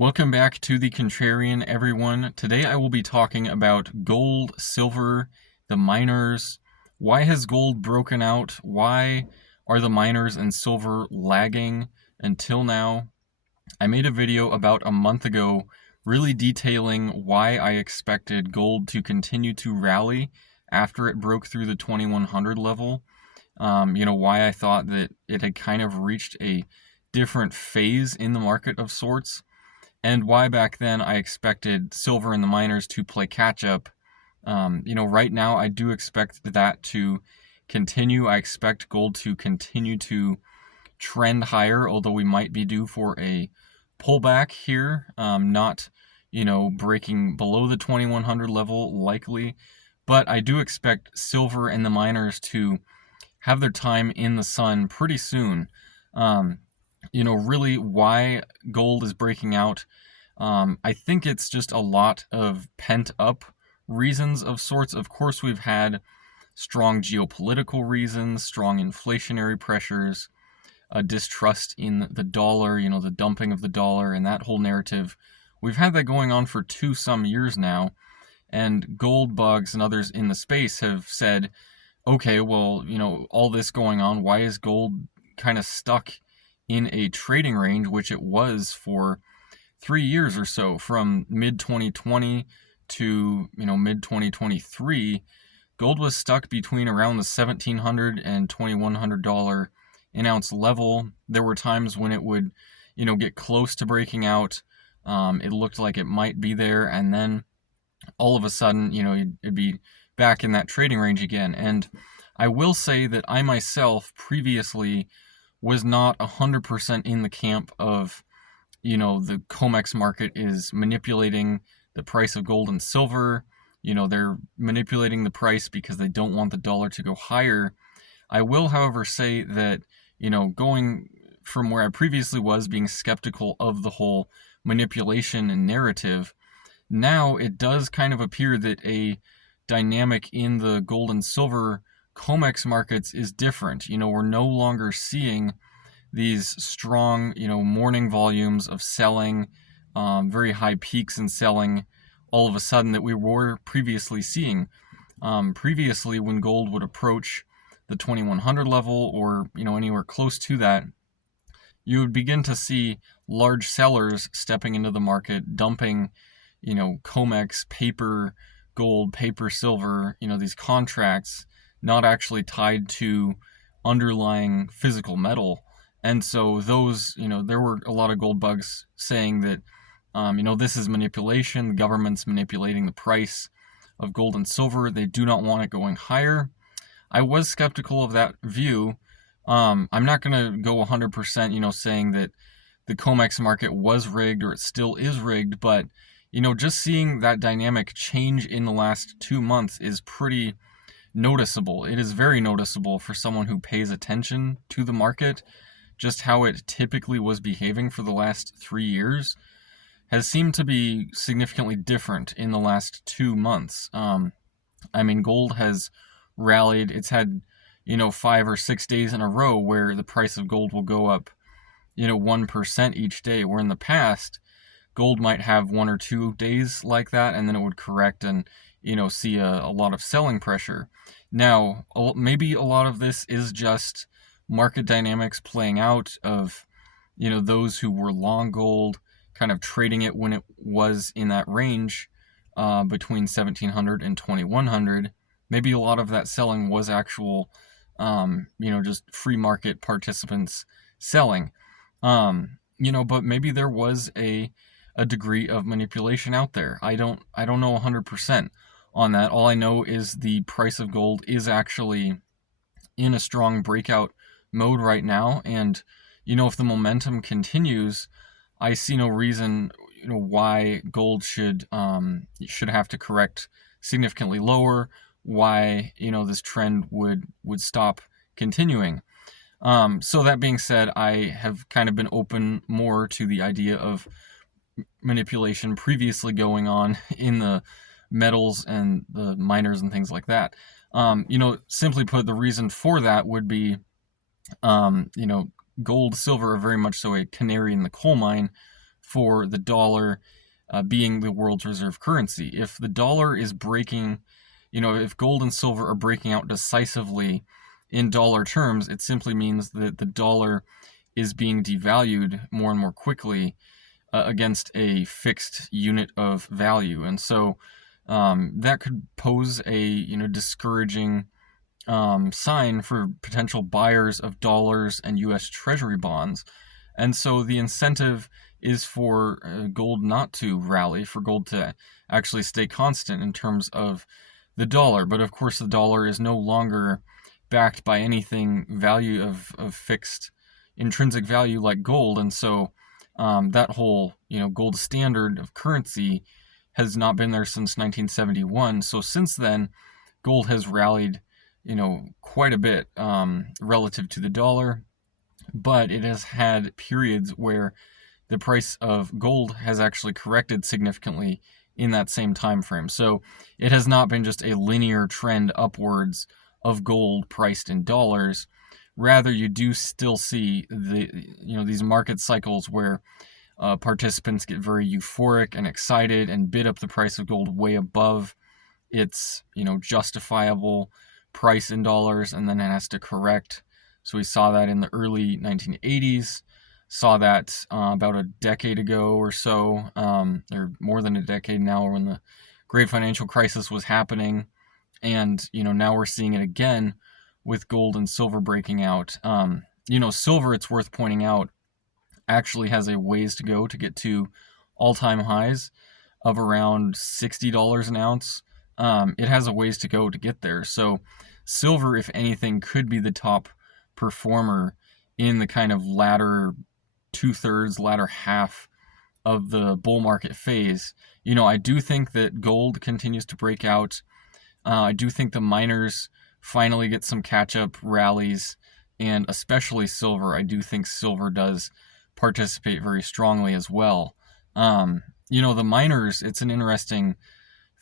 Welcome back to The Contrarian, everyone. Today I will be talking about gold, silver, the miners. Why has gold broken out? Why are the miners and silver lagging until now? I made a video about a month ago really detailing why I expected gold to continue to rally after it broke through the 2100 level. Why I thought that it had kind of reached a different phase in the market of sorts, and why back then I expected silver and the miners to play catch up. Right now I do expect that to continue. I expect gold to continue to trend higher, although we might be due for a pullback here, not, breaking below the 2100 level likely. But I do expect silver and the miners to have their time in the sun pretty soon. Um, really why gold is breaking out. I think it's just a lot of pent up reasons of sorts. Of course, we've had strong geopolitical reasons, strong inflationary pressures, a distrust in the dollar, the dumping of the dollar, and that whole narrative. We've had that going on for some years now, and gold bugs and others in the space have said, okay, well, all this going on, why is gold kind of stuck in a trading range, which it was for 3 years or so, from mid 2020 to mid 2023? Gold was stuck between around the $1,700 and $2,100 an ounce level. There were times when it would, get close to breaking out. It looked like it might be there, and then all of a sudden, it'd be back in that trading range again. And I will say that I myself previously was not 100% in the camp of, the COMEX market is manipulating the price of gold and silver. They're manipulating the price because they don't want the dollar to go higher. I will, however, say that, going from where I previously was, being skeptical of the whole manipulation and narrative, now it does kind of appear that a dynamic in the gold and silver COMEX markets is different. We're no longer seeing these strong, morning volumes of selling, very high peaks in selling all of a sudden that we were previously seeing. Previously, when gold would approach the 2100 level or, anywhere close to that, you would begin to see large sellers stepping into the market, dumping, COMEX, paper gold, paper silver, these contracts not actually tied to underlying physical metal. And so those, there were a lot of gold bugs saying that, this is manipulation. The government's manipulating the price of gold and silver. They do not want it going higher. I was skeptical of that view. I'm not going to go 100%, saying that the COMEX market was rigged or it still is rigged, but, just seeing that dynamic change in the last 2 months is pretty noticeable. It is very noticeable for someone who pays attention to the market. Just how it typically was behaving for the last 3 years has seemed to be significantly different in the last 2 months. Gold has rallied. It's had, 5 or 6 days in a row where the price of gold will go up, 1% each day, where in the past, gold might have 1 or 2 days like that, and then it would correct and, see a lot of selling pressure. Now, maybe a lot of this is just market dynamics playing out of, those who were long gold kind of trading it when it was in that range, between 1700 and 2100. Maybe a lot of that selling was actual, just free market participants selling. But maybe there was a degree of manipulation out there. I don't know 100% on that. All I know is the price of gold is actually in a strong breakout mode right now, and if the momentum continues, I see no reason why gold should have to correct significantly lower, why this trend would stop continuing. So that being said, I have kind of been open more to the idea of manipulation previously going on in the metals and the miners and things like that. Simply put, the reason for that would be, gold, silver are very much so a canary in the coal mine for the dollar being the world's reserve currency. If the dollar is breaking, if gold and silver are breaking out decisively in dollar terms, it simply means that the dollar is being devalued more and more quickly against a fixed unit of value. And so that could pose a discouraging sign for potential buyers of dollars and U.S. Treasury bonds. And so the incentive is for gold not to rally, for gold to actually stay constant in terms of the dollar. But of course, the dollar is no longer backed by anything value of fixed intrinsic value like gold. And so that whole gold standard of currency has not been there since 1971. So since then, gold has rallied quite a bit relative to the dollar, but it has had periods where the price of gold has actually corrected significantly in that same time frame. So it has not been just a linear trend upwards of gold priced in dollars. Rather, you do still see these market cycles where participants get very euphoric and excited and bid up the price of gold way above its justifiable price in dollars, and then it has to correct. So we saw that in the early 1980s, saw that about a decade ago or so, or more than a decade now, when the great financial crisis was happening. And now we're seeing it again with gold and silver breaking out. Silver, it's worth pointing out, actually has a ways to go to get to all-time highs of around $60 an ounce. It has a ways to go to get there. So silver, if anything, could be the top performer in the kind of latter two-thirds, latter half of the bull market phase. I do think that gold continues to break out. I do think the miners finally get some catch-up rallies, and especially silver. I do think silver does participate very strongly as well. The miners, it's an interesting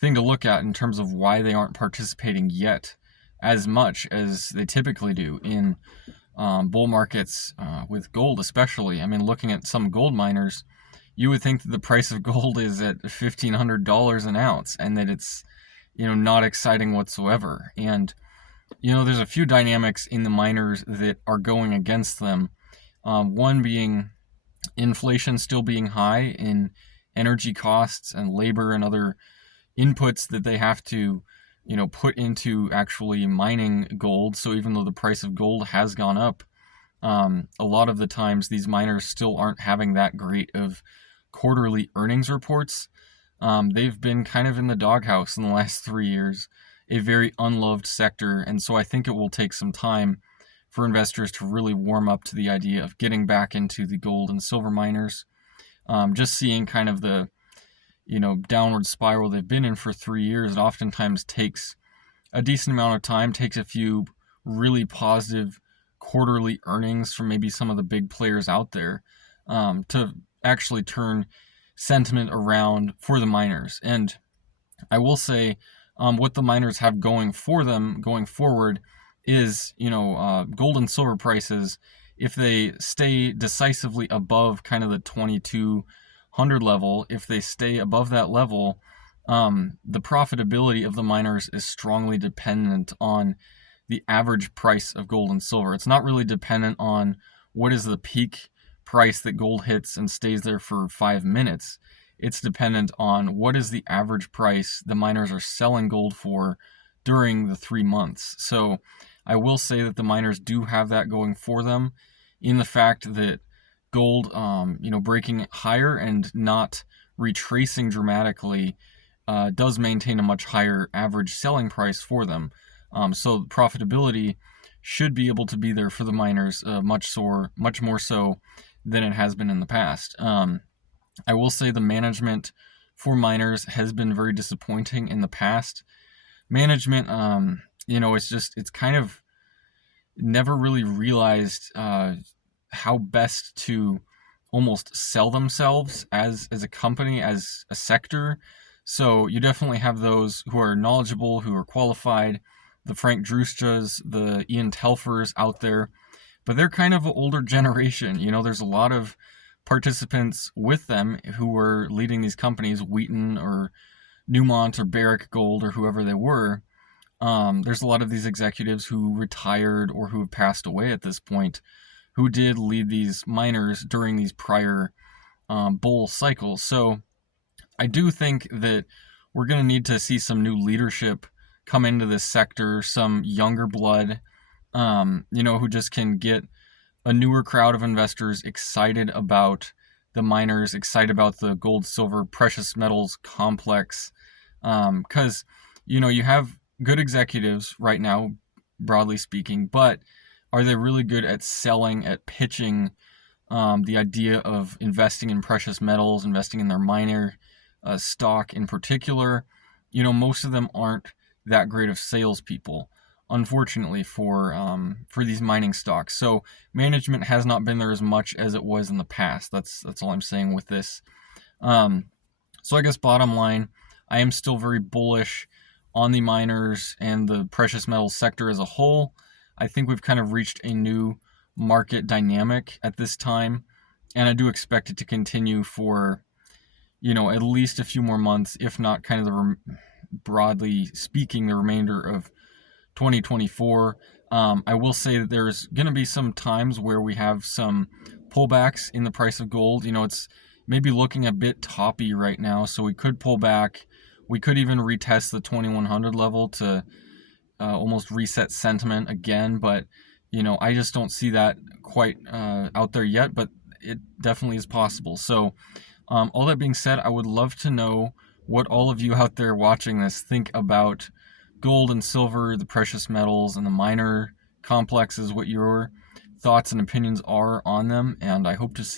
thing to look at in terms of why they aren't participating yet as much as they typically do in bull markets with gold especially. I mean, looking at some gold miners, you would think that the price of gold is at $1,500 an ounce and that it's not exciting whatsoever. And there's a few dynamics in the miners that are going against them. One being inflation still being high in energy costs and labor and other inputs that they have to put into actually mining gold. So even though the price of gold has gone up, a lot of the times these miners still aren't having that great of quarterly earnings reports. They've been kind of in the doghouse in the last 3 years, a very unloved sector. And so I think it will take some time for investors to really warm up to the idea of getting back into the gold and silver miners. Just seeing kind of the downward spiral they've been in for 3 years, it oftentimes takes a decent amount of time, takes a few really positive quarterly earnings from maybe some of the big players out there to actually turn sentiment around for the miners. And I will say what the miners have going for them going forward is, gold and silver prices, if they stay decisively above kind of the 2200 level, if they stay above that level, the profitability of the miners is strongly dependent on the average price of gold and silver. It's not really dependent on what is the peak price that gold hits and stays there for 5 minutes. It's dependent on what is the average price the miners are selling gold for during the 3 months. So I will say that the miners do have that going for them in the fact that gold, breaking higher and not retracing dramatically does maintain a much higher average selling price for them. So profitability should be able to be there for the miners much more so than it has been in the past. I will say the management for miners has been very disappointing in the past. Management, it's kind of never really realized how best to almost sell themselves as a company, as a sector. So you definitely have those who are knowledgeable, who are qualified, the Frank Drustas, the Ian Telfers out there, but they're kind of an older generation. There's a lot of participants with them who were leading these companies, Wheaton or Newmont or Barrick Gold or whoever they were. There's a lot of these executives who retired or who have passed away at this point who did lead these miners during these prior bull cycles. So I do think that we're going to need to see some new leadership come into this sector, some younger blood, who just can get a newer crowd of investors excited about the miners, excited about the gold, silver, precious metals complex. Because, you have good executives right now, broadly speaking, but are they really good at selling, at pitching the idea of investing in precious metals, investing in their miner stock in particular? Most of them aren't that great of salespeople, unfortunately, for these mining stocks. So management has not been there as much as it was in the past. That's all I'm saying with this. So I guess bottom line, I am still very bullish on the miners and the precious metals sector as a whole. I think we've kind of reached a new market dynamic at this time, and I do expect it to continue for, at least a few more months, if not kind of broadly speaking, the remainder of 2024. I will say that there's going to be some times where we have some pullbacks in the price of gold. It's maybe looking a bit toppy right now, so we could pull back. We could even retest the 2100 level to almost reset sentiment again, but I just don't see that quite out there yet, but it definitely is possible. So all that being said, I would love to know what all of you out there watching this think about gold and silver, the precious metals, and the miner complexes, what your thoughts and opinions are on them, and I hope to see